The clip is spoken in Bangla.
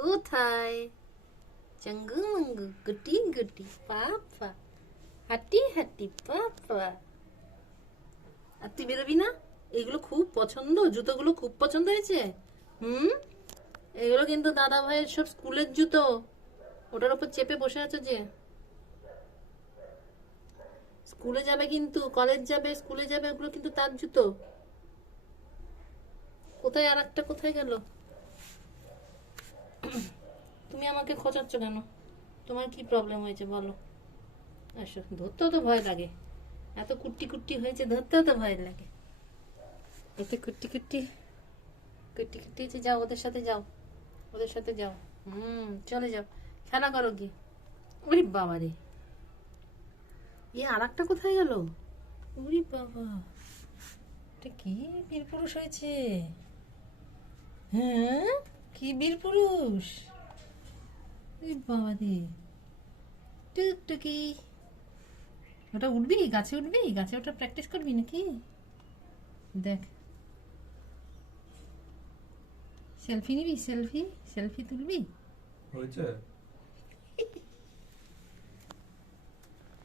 কোথায়? চাঙ্গু মাঙ্গু গুটি গুটি পাপা, হাঁটি হাঁটি পাপা। আর তুই বেরোবি না? এগুলো খুব পছন্দ, জুতোগুলো খুব পছন্দ হয়েছে। হুম, এগুলো কিন্তু দাদা ভাইয়ের সব স্কুলের জুতো। ওটার উপর চেপে বসে আছো যে। স্কুলে যাবে কিন্তু, কলেজ যাবে, স্কুলে যাবে, ওগুলো কিন্তু তার জুতো। কোথায় আর একটা, কোথায় গেল? তুমি আমাকে খোঁচাচ্ছ কেন? তোমার কি প্রবলেম হয়েছে বলো? আসো, ধরতেও তো ভয় লাগে। এত কুট্টি কুট্টি হয়েছে, ধরতেও তো ভয় লাগে। এতে কুট্টি কুট্টি কুট্টি কুট্টি হয়েছে। যাও ওদের সাথে যাও, ওদের সাথে যাও। চলে যাও, খেলা করো কি। ওরে বাবা রে, এ আর একটা কোথায় গেল? ওরে বাবা, এটা কি বীর পুরুষ হয়েছে? হ্যাঁ, কি বীর পুরুষ! ওরে বাবা রে, টুকটুকি। ওটা উঠবি, গাছে উঠবি, গাছে ওটা প্র্যাকটিস করবি নাকি? দেখ, সেলফি নিবি, সেলফি সেলফি তুলবি। হয়েছে?